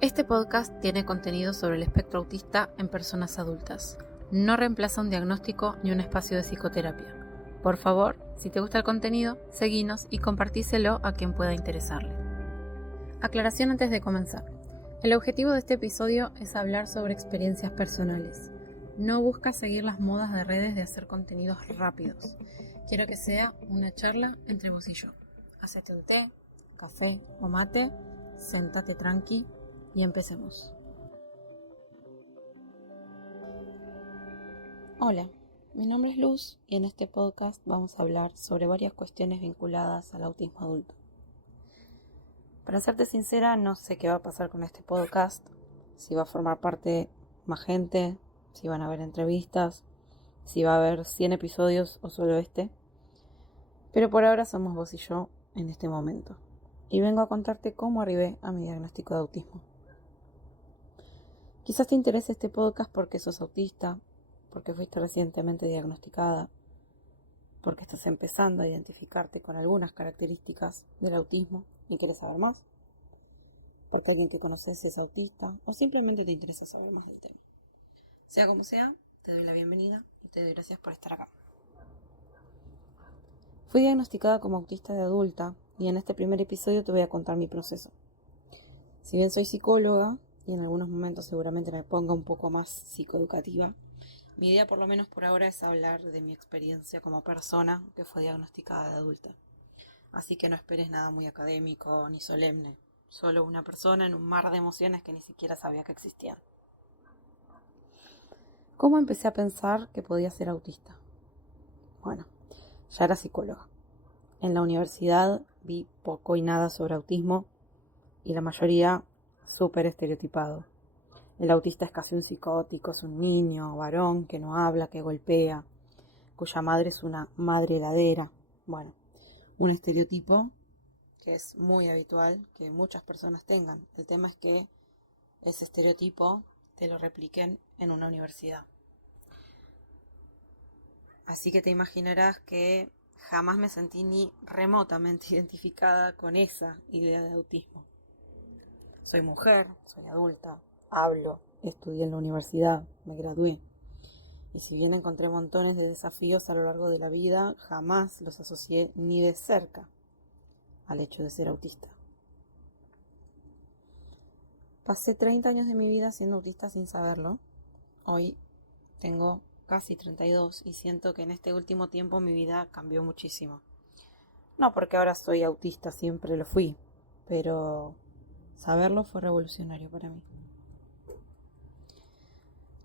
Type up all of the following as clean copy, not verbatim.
Este podcast tiene contenido sobre el espectro autista en personas adultas. No reemplaza un diagnóstico ni un espacio de psicoterapia. Por favor, si te gusta el contenido, seguinos y compartíselo a quien pueda interesarle. Aclaración antes de comenzar. El objetivo de este episodio es hablar sobre experiencias personales. No busca seguir las modas de redes de hacer contenidos rápidos. Quiero que sea una charla entre vos y yo. Hacete un té, café o mate, sentate tranqui y empecemos. Hola, mi nombre es Luz y en este podcast vamos a hablar sobre varias cuestiones vinculadas al autismo adulto. Para serte sincera, no sé qué va a pasar con este podcast, si va a formar parte más gente, si van a haber entrevistas, si va a haber 100 episodios o solo este. Pero por ahora somos vos y yo en este momento. Y vengo a contarte cómo arribé a mi diagnóstico de autismo. Quizás te interese este podcast porque sos autista, porque fuiste recientemente diagnosticada, porque estás empezando a identificarte con algunas características del autismo y quieres saber más, porque alguien que conoces es autista o simplemente te interesa saber más del tema. Sea como sea, te doy la bienvenida y te doy gracias por estar acá. Fui diagnosticada como autista de adulta y en este primer episodio te voy a contar mi proceso. Si bien soy psicóloga y en algunos momentos seguramente me ponga un poco más psicoeducativa, mi idea por lo menos por ahora es hablar de mi experiencia como persona que fue diagnosticada de adulta. Así que no esperes nada muy académico ni solemne, solo una persona en un mar de emociones que ni siquiera sabía que existían. ¿Cómo empecé a pensar que podía ser autista? Bueno, ya era psicóloga. En la universidad vi poco y nada sobre autismo y la mayoría súper estereotipado. El autista es casi un psicótico, es un niño, varón, que no habla, que golpea, cuya madre es una madre heladera. Bueno, un estereotipo que es muy habitual que muchas personas tengan. El tema es que ese estereotipo te lo repliquen en una universidad. Así que te imaginarás que jamás me sentí ni remotamente identificada con esa idea de autismo. Soy mujer, soy adulta, hablo, estudié en la universidad, me gradué. Y si bien encontré montones de desafíos a lo largo de la vida, jamás los asocié ni de cerca al hecho de ser autista. Pasé 30 años de mi vida siendo autista sin saberlo. Hoy tengo casi 32 y siento que en este último tiempo mi vida cambió muchísimo. No porque ahora soy autista, siempre lo fui, pero saberlo fue revolucionario para mí.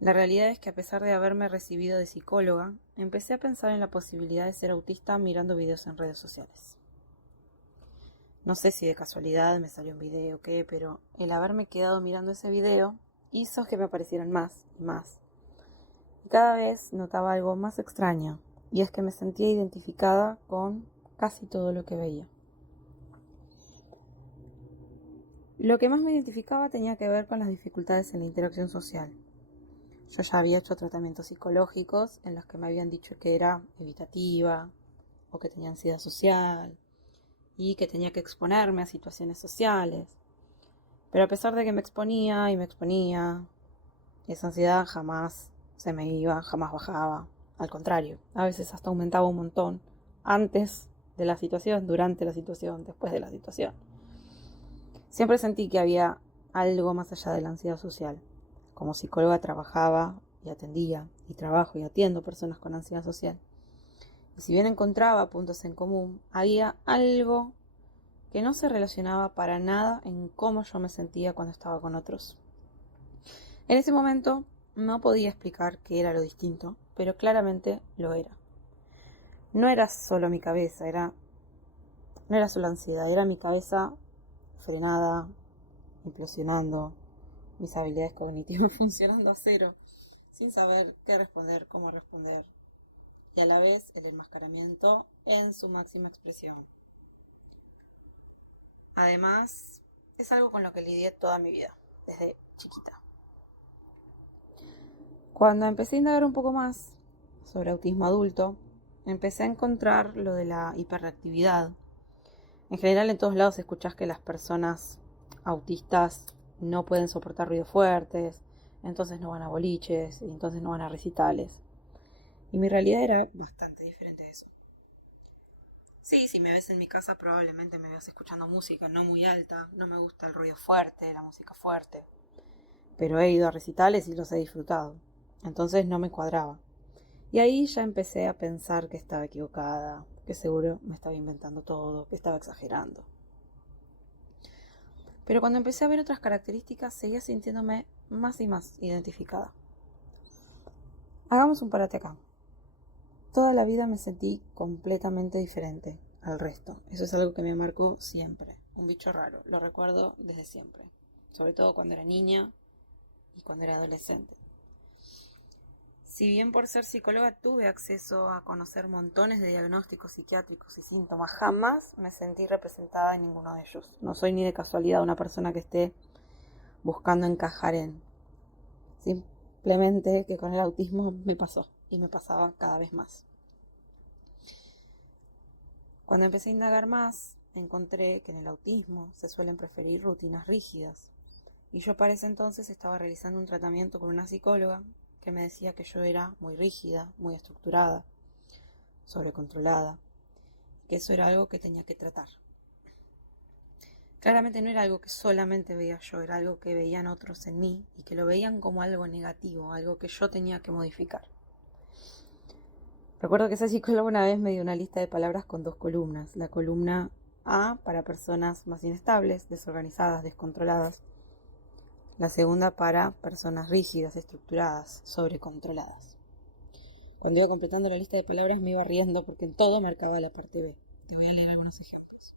La realidad es que a pesar de haberme recibido de psicóloga, empecé a pensar en la posibilidad de ser autista mirando videos en redes sociales. No sé si de casualidad me salió un video o qué, pero el haberme quedado mirando ese video hizo que me aparecieran más y más. Y cada vez notaba algo más extraño, y es que me sentía identificada con casi todo lo que veía. Lo que más me identificaba tenía que ver con las dificultades en la interacción social. Yo ya había hecho tratamientos psicológicos en los que me habían dicho que era evitativa o que tenía ansiedad social y que tenía que exponerme a situaciones sociales. Pero a pesar de que me exponía, esa ansiedad jamás se me iba, jamás bajaba. Al contrario, a veces hasta aumentaba un montón antes de la situación, durante la situación, después de la situación. Siempre sentí que había algo más allá de la ansiedad social. Como psicóloga trabajaba y atendía, y trabajo y atiendo personas con ansiedad social. Y si bien encontraba puntos en común, había algo que no se relacionaba para nada en cómo yo me sentía cuando estaba con otros. En ese momento no podía explicar qué era lo distinto, pero claramente lo era. No era solo mi cabeza, no era solo ansiedad, era mi cabeza frenada, implosionando, mis habilidades cognitivas funcionando a cero, sin saber qué responder, cómo responder, y a la vez el enmascaramiento en su máxima expresión. Además, es algo con lo que lidié toda mi vida, desde chiquita. Cuando empecé a indagar un poco más sobre autismo adulto, empecé a encontrar lo de la hiperreactividad. En general, en todos lados escuchás que las personas autistas no pueden soportar ruidos fuertes, entonces no van a boliches, y entonces no van a recitales. Y mi realidad era bastante diferente a eso. Sí, si me ves en mi casa probablemente me veas escuchando música no muy alta, no me gusta el ruido fuerte, la música fuerte, pero he ido a recitales y los he disfrutado, entonces no me cuadraba. Y ahí ya empecé a pensar que estaba equivocada, que seguro me estaba inventando todo, que estaba exagerando. Pero cuando empecé a ver otras características, seguía sintiéndome más y más identificada. Hagamos un parate acá. Toda la vida me sentí completamente diferente al resto. Eso es algo que me marcó siempre. Un bicho raro, lo recuerdo desde siempre. Sobre todo cuando era niña y cuando era adolescente. Si bien por ser psicóloga tuve acceso a conocer montones de diagnósticos psiquiátricos y síntomas, jamás me sentí representada en ninguno de ellos. No soy ni de casualidad una persona que esté buscando encajar en. Simplemente que con el autismo me pasó y me pasaba cada vez más. Cuando empecé a indagar más, encontré que en el autismo se suelen preferir rutinas rígidas. Y yo para ese entonces estaba realizando un tratamiento con una psicóloga que me decía que yo era muy rígida, muy estructurada, sobrecontrolada, que eso era algo que tenía que tratar. Claramente no era algo que solamente veía yo, era algo que veían otros en mí y que lo veían como algo negativo, algo que yo tenía que modificar. Recuerdo que esa psicóloga una vez me dio una lista de palabras con 2 columnas. La columna A para personas más inestables, desorganizadas, descontroladas. La segunda para personas rígidas, estructuradas, sobrecontroladas. Cuando iba completando la lista de palabras me iba riendo porque en todo marcaba la parte B. Te voy a leer algunos ejemplos.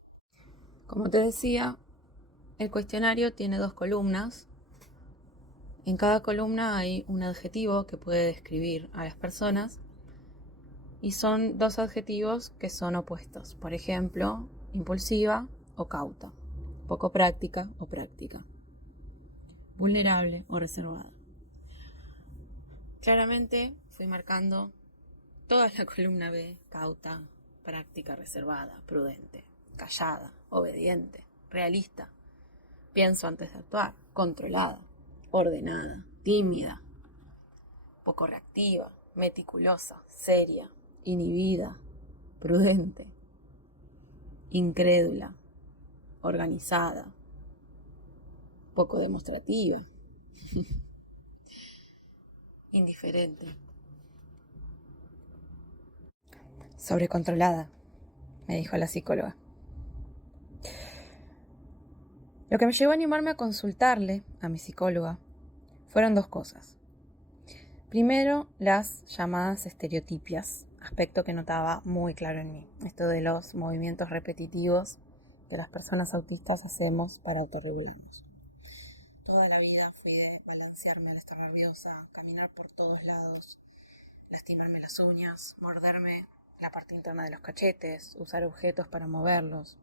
Como te decía, el cuestionario tiene 2 columnas. En cada columna hay un adjetivo que puede describir a las personas y son 2 adjetivos que son opuestos. Por ejemplo, impulsiva o cauta, poco práctica o práctica, vulnerable o reservada. Claramente fui marcando toda la columna B: cauta, práctica, reservada, prudente, callada, obediente, realista, pienso antes de actuar, controlada, ordenada, tímida, poco reactiva, meticulosa, seria, inhibida, prudente, incrédula, organizada, poco demostrativa, indiferente, sobrecontrolada, me dijo la psicóloga. Lo que me llevó a animarme a consultarle a mi psicóloga fueron 2 cosas. Primero, las llamadas estereotipias, aspecto que notaba muy claro en mí. Esto de los movimientos repetitivos que las personas autistas hacemos para autorregularnos. Toda la vida fui de balancearme al estar nerviosa, caminar por todos lados, lastimarme las uñas, morderme la parte interna de los cachetes, usar objetos para moverlos.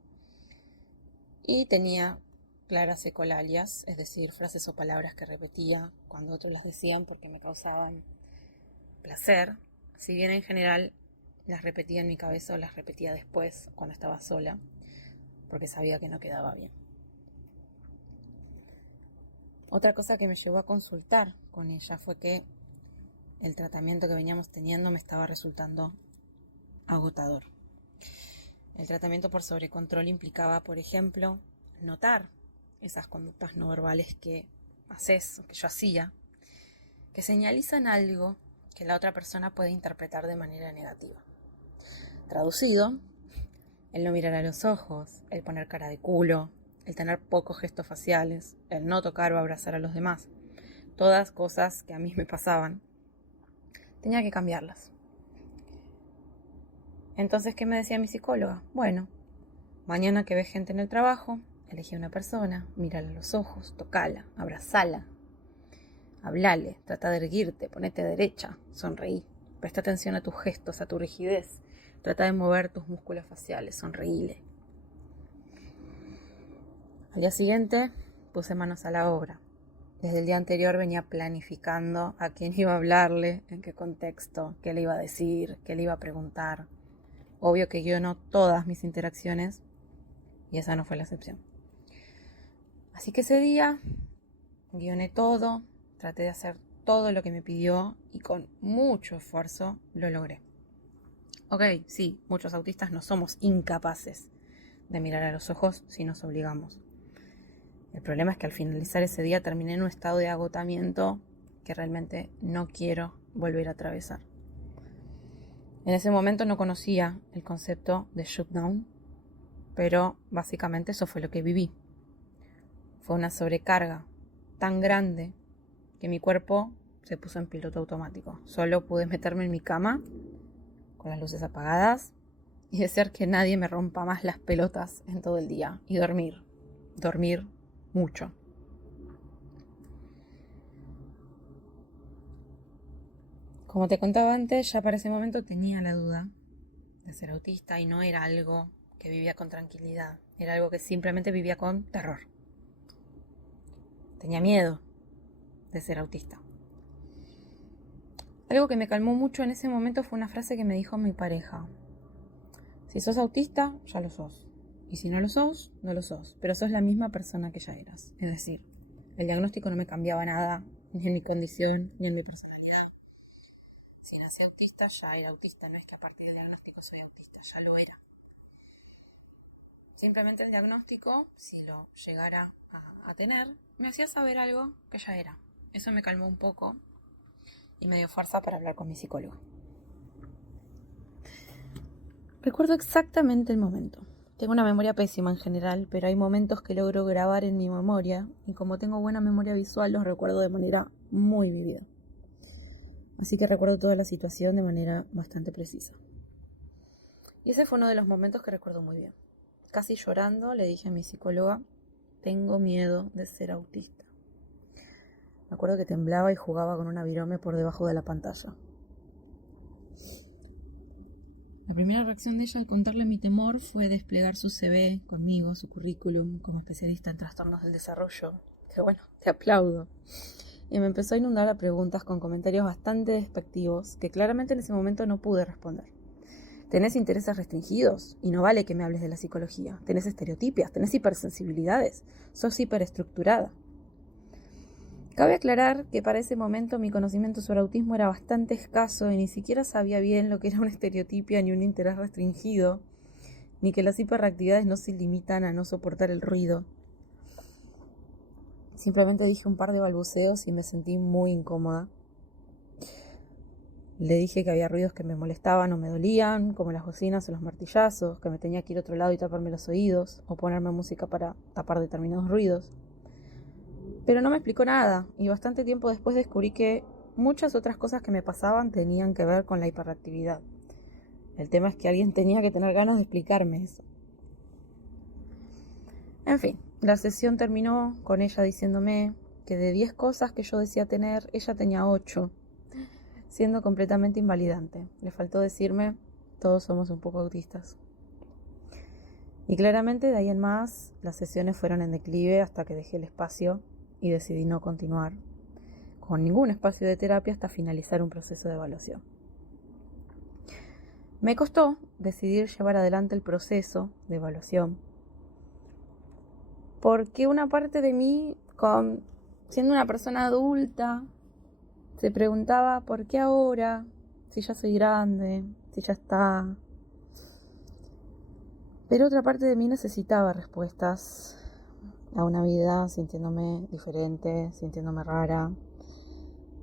Y tenía claras ecolalias, es decir, frases o palabras que repetía cuando otros las decían porque me causaban placer, si bien en general las repetía en mi cabeza o las repetía después cuando estaba sola, porque sabía que no quedaba bien. Otra cosa que me llevó a consultar con ella fue que el tratamiento que veníamos teniendo me estaba resultando agotador. El tratamiento por sobrecontrol implicaba, por ejemplo, notar esas conductas no verbales que haces, que yo hacía, que señalizan algo que la otra persona puede interpretar de manera negativa. Traducido, el no mirar a los ojos, el poner cara de culo, el tener pocos gestos faciales, el no tocar o abrazar a los demás. Todas cosas que a mí me pasaban. Tenía que cambiarlas. Entonces, ¿qué me decía mi psicóloga? Bueno, mañana que ves gente en el trabajo, elegí a una persona, mírala a los ojos, tocala, abrazala, hablale, trata de erguirte, ponete derecha, sonreí, presta atención a tus gestos, a tu rigidez, trata de mover tus músculos faciales, sonreíle. Al día siguiente puse manos a la obra. Desde el día anterior venía planificando a quién iba a hablarle, en qué contexto, qué le iba a decir, qué le iba a preguntar. Obvio que guiono todas mis interacciones y esa no fue la excepción. Así que ese día guioné todo, traté de hacer todo lo que me pidió y con mucho esfuerzo lo logré. Ok, sí, muchos autistas no somos incapaces de mirar a los ojos si nos obligamos. El problema es que al finalizar ese día terminé en un estado de agotamiento que realmente no quiero volver a atravesar. En ese momento no conocía el concepto de shutdown, pero básicamente eso fue lo que viví. Fue una sobrecarga tan grande que mi cuerpo se puso en piloto automático. Solo pude meterme en mi cama con las luces apagadas y desear que nadie me rompa más las pelotas en todo el día y dormir mucho. Como te contaba antes, ya para ese momento tenía la duda de ser autista y no era algo que vivía con tranquilidad, era algo que simplemente vivía con terror. Tenía miedo de ser autista. Algo que me calmó mucho en ese momento fue una frase que me dijo mi pareja. Si sos autista, ya lo sos. Y si no lo sos, no lo sos. Pero sos la misma persona que ya eras. Es decir, el diagnóstico no me cambiaba nada, ni en mi condición, ni en mi personalidad. Si nací autista, ya era autista. No es que a partir del diagnóstico soy autista, ya lo era. Simplemente el diagnóstico, si lo llegara a tener, me hacía saber algo que ya era. Eso me calmó un poco y me dio fuerza para hablar con mi psicólogo. Recuerdo exactamente el momento. Tengo una memoria pésima en general, pero hay momentos que logro grabar en mi memoria y como tengo buena memoria visual los recuerdo de manera muy vívida. Así que recuerdo toda la situación de manera bastante precisa. Y ese fue uno de los momentos que recuerdo muy bien. Casi llorando le dije a mi psicóloga, tengo miedo de ser autista. Me acuerdo que temblaba y jugaba con una virome por debajo de la pantalla. La primera reacción de ella al contarle mi temor fue desplegar su CV conmigo, su currículum como especialista en trastornos del desarrollo. Que bueno, te aplaudo. Y me empezó a inundar a preguntas con comentarios bastante despectivos que claramente en ese momento no pude responder. Tenés intereses restringidos y no vale que me hables de la psicología. Tenés estereotipias, tenés hipersensibilidades, sos hiperestructurada. Cabe aclarar que para ese momento mi conocimiento sobre autismo era bastante escaso y ni siquiera sabía bien lo que era una estereotipia ni un interés restringido, ni que las hiperactividades no se limitan a no soportar el ruido. Simplemente dije un par de balbuceos y me sentí muy incómoda. Le dije que había ruidos que me molestaban o me dolían, como las bocinas o los martillazos, que me tenía que ir a otro lado y taparme los oídos, o ponerme música para tapar determinados ruidos. Pero no me explicó nada, y bastante tiempo después descubrí que muchas otras cosas que me pasaban tenían que ver con la hiperactividad. El tema es que alguien tenía que tener ganas de explicarme eso. En fin, la sesión terminó con ella diciéndome que de 10 cosas que yo decía tener, ella tenía 8, siendo completamente invalidante. Le faltó decirme, todos somos un poco autistas. Y claramente de ahí en más, las sesiones fueron en declive hasta que dejé el espacio y decidí no continuar con ningún espacio de terapia hasta finalizar un proceso de evaluación. Me costó decidir llevar adelante el proceso de evaluación porque una parte de mí, siendo una persona adulta, se preguntaba ¿por qué ahora? Si ya soy grande, si ya está. Pero otra parte de mí necesitaba respuestas a una vida sintiéndome diferente, sintiéndome rara,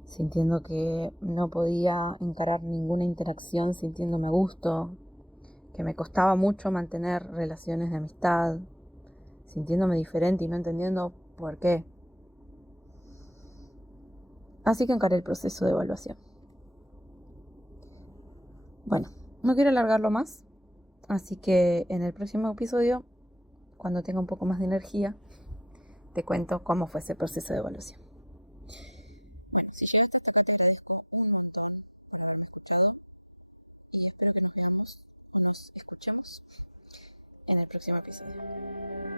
sintiendo que no podía encarar ninguna interacción sintiéndome a gusto, que me costaba mucho mantener relaciones de amistad, sintiéndome diferente y no entendiendo por qué. Así que encaré el proceso de evaluación. Bueno, no quiero alargarlo más, así que en el próximo episodio, cuando tenga un poco más de energía, te cuento cómo fue ese proceso de evaluación. Bueno, si llegaste hasta acá te agradezco un montón por haberme escuchado y espero que nos veamos o nos escuchemos en el próximo episodio.